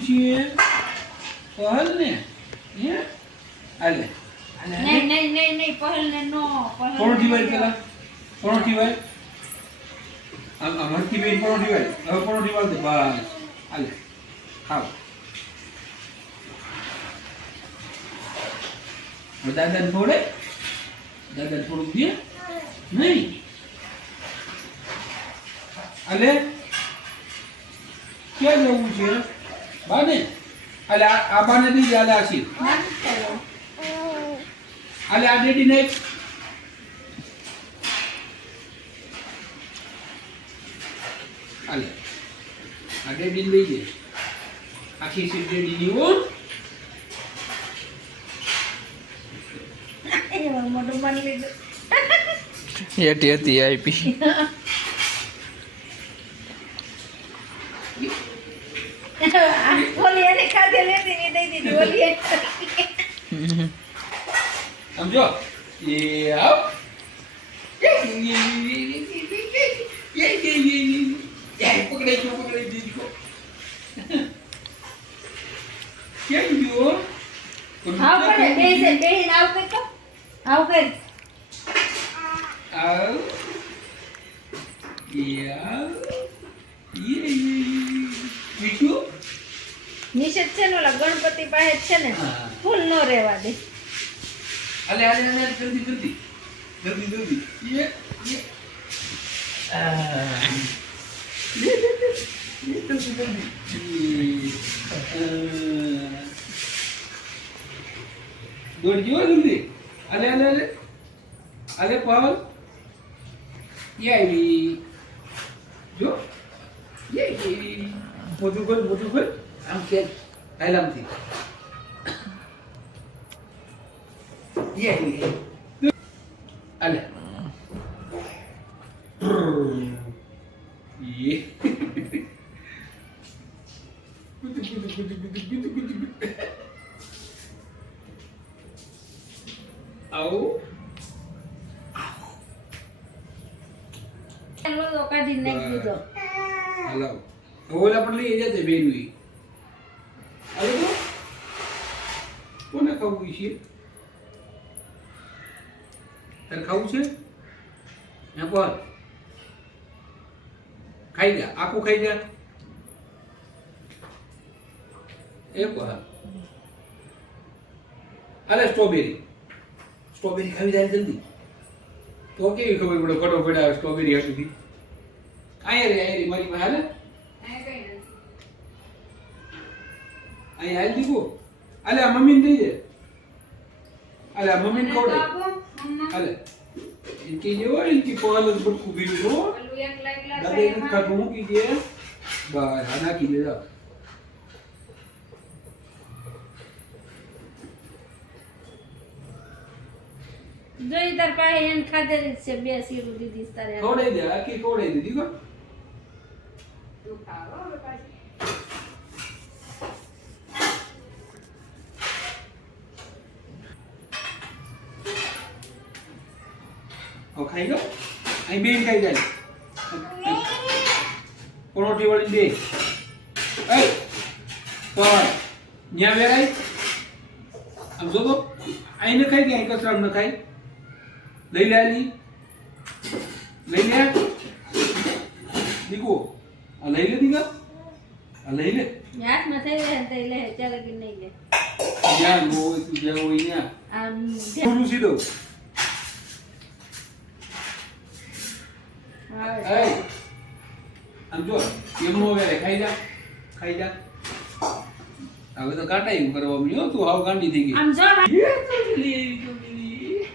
છે પહલ ને હે હાલે હાલે, હાલે. નહીં નહીં નહીં નહીં પહેલ ને નો પહેલ પરોઠી વાળી પેલા પરોઠી વાળી આમ આમ હરકી બેન પરોઠી વાળી હવે પરોઠી વાળી દે બસ હાલે ખાઓ હવે દાદાને થોડે દાદાને થોડુંક દે નહીં હાલે ક્યાં જવું છે બાને હાલે આ બાને દીધી હાલે આશી. હાલે આ ડેડી ને હાલે આ ડેડી લઈ દે આખી સીટ ડેડી ની લીધું એટી હતી આપી ઓલી એને ખાધે લેતી ની દઈ દીધી ઓલી એને. સમજો એ આવ પકડે છો પકડે દીદી કેમ ગયો આવ પડે બેસે બેહીને આવ કર તો આવ કર આવ યા યે મીઠું નિષેધ છે ને ઓલા ગણપતિ પાસે છે ને ફૂલ નો રહેવા દે. અલે અલે અલે જલ્દી જલ્દી. જલ્દી જલ્દી. યે યે. જલ્દી જલ્દી દોડ જીવો જલ્દી. અલે અલે અલે. અલે પાવલ યે આવી. જો. યે યે મોટું કર મોટું કર. આમ કે આલામથી યે યે અલે યે આવો લોલો કાઢી નાખી દીધો હલાવ ઓલા પણ લઈ જતે બેનવી અરે તો કોને ખાવું છે? તારે ખાવું છે? હે બોલ. ખાઈ જા આખું ખાઈ જા. એ બોલ અરે સ્ટ્રોબેરી સ્ટ્રોબેરી ખાવી જાય જલ્દી. તો કેવી ખબર પડે ફટો પડે સ્ટ્રોબેરી હતી આયા રે આયા મારી પાસે હાલે? અહીંયા હાલ દીકુ અલે આ મમ્મીને દઈ દે. અલે આ મમ્મીને ખવડાય અલે ઇનકી જેવો ઇનકી પાલ જ બટકું પીરું છો દાદા એક ખાતું મૂકી દે બસ આ નાખી દે જા જોઈ તાર પાસે એને ખાધેલી જ છે બે સીરું દીધી છે તારે ખવડાઈ દે આખી ખવડાઈ દે ખાઈ ગયો અહીં બેન થઈ જાય. પરોઠી વળી બે. પણ ન્યા વેરાય આમ જો તો અહીં ન ખાઈ કે અહીં કચરામાં ન ખાય લઈ લે આલી. લઈ લે. દીકુ આ લઈ લે દીકા. આ લઈ લે. યાર મથે લે લે ચાલે કે નહીં લે. યાર નો તું જે હોય ને આ સીધો આવે એ આમ જો એમનો વેરે ખાઈ જા. ખાઈ જા. હવે તો કાંટા એવું કરવા તું હાવ ગાંડી થઈ ગઈ. આમ જો યે ચોટલી, ચોટલી.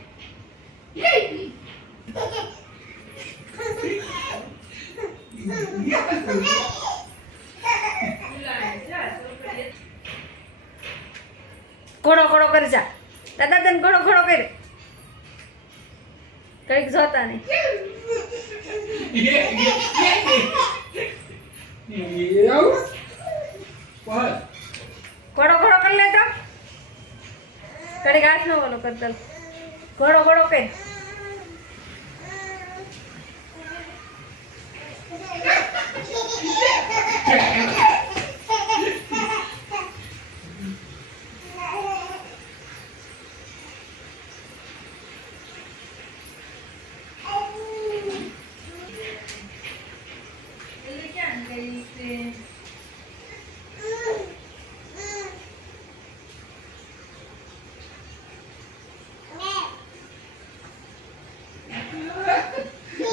ઘોડો ઘોડો કરી જા દાદા તને ઘોડો ઘોડો કરે કંઈક જોતા નહીં યે, યે, યે, યે. યે, પર. ઘોડો ઘોડો કરી લે તો કડીક હાથ નો ઓલો કરતો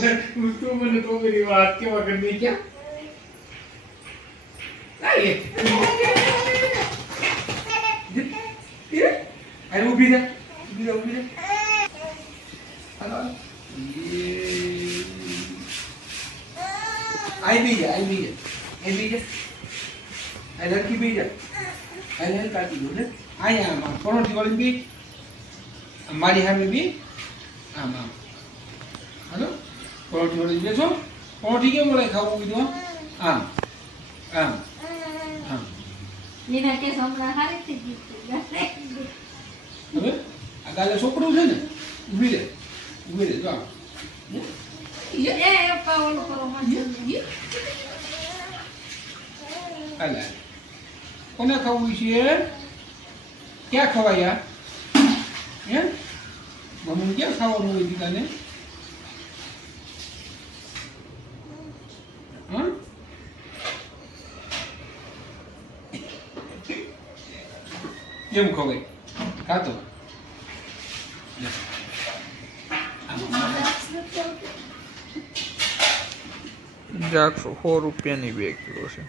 તું મને તો પેલી વાત કેવા કરી ક્યાં અરે ઊભી રહે ઊભી રહે ઊભી રહે હાલો હાલો. યે. આઈ બી જા આઈ બી જા. આઈ બી જા. આ લડકી બી જા. આ લે કાઢી દો ને અહીંયા આમ આમ. પરોઠી વાળી બી? આમ મારી સામે બી આમ આમ હાલો પરોઠી વાળી બેસો પરોઠી કેમ વળે ખાવું કીધું આમ આમ આમ. એના કે હમણાં હારી થઈ ગઈ હવે આ ગાલે છોકરું છે ને ઊભી રહે ઊભી રહે જો આમ. કોને ખાવું છે? ક્યાં ખવાય હે? મમ્મી ક્યાં ખાવાનું હોય દીકાને હા કેમ ખવાય ખાતો લે. આમાં જાગસો સો રૂપિયાની બે કિલો છે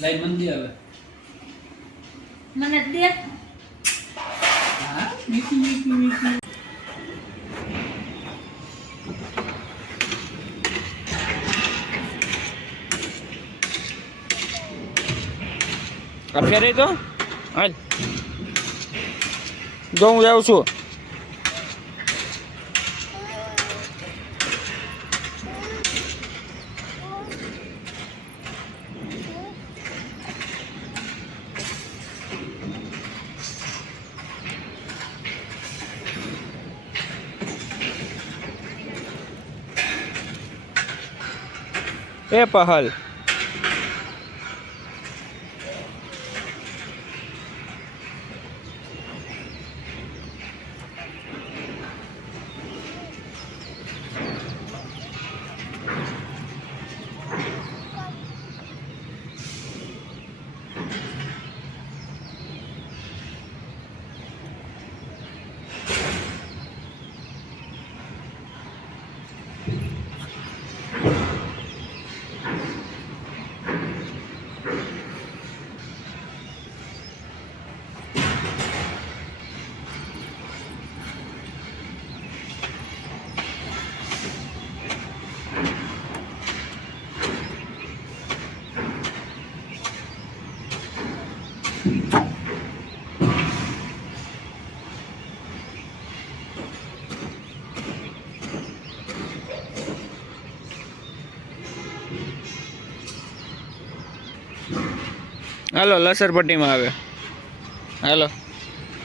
લાઈ મંદી આવે મને દે હા મીઠી મીઠી મીઠી આ ફેરે તો હાલ. જો હું જાઉં છું. એ પહલ. હાલો, લસરપટ્ટીમાં આવે. હાલો,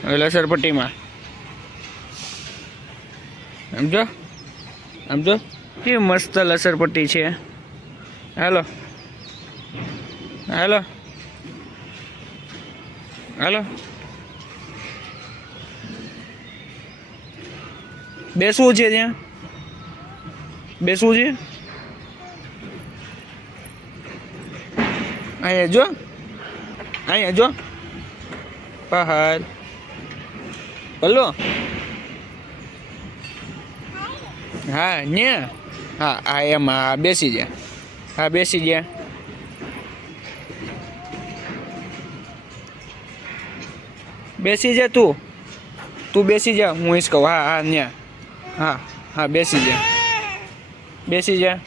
હવે લસરપટ્ટીમાં. સમજો? સમજો? કેવી મસ્ત લસરપટ્ટી છે. હાલો. હાલો. હાલો. બેસવું છે ત્યાં? બેસવું છે? અહીંયા જો. અહીંયા જો. પહાડ. બોલો. હા ને હા હા એમાં હા બેસી જા હા, બેસી ગયા. બેસી જા તું. તું બેસી જા, હું ઈશ કહું. હા હા, ન્યા. હા હા, બેસી જા. બેસી જા.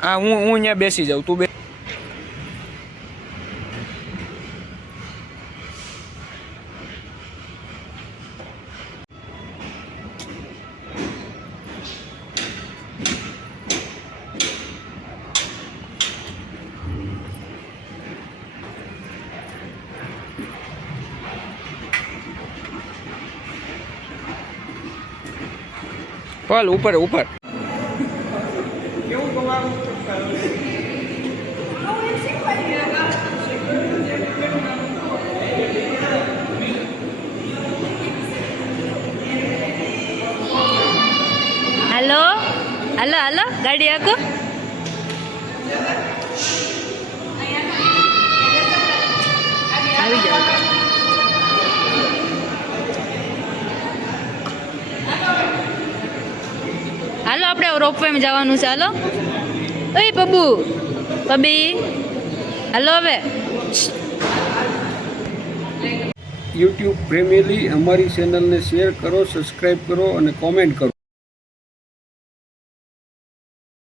હા, હું હું ત્યાં બેસી જાઉં. તું પલ ઉપર ઉપર. હલો હલો હલો ગાડી આકો હાલો, આપણે રોપવેમાં જવાનું છે. હાલો. એ બબુ બબી હાલો હવે. યુટ્યુબ પ્રેમીલી, અમારી ચેનલને શેર કરો સબસ્ક્રાઈબ કરો અને કોમેન્ટ કરો.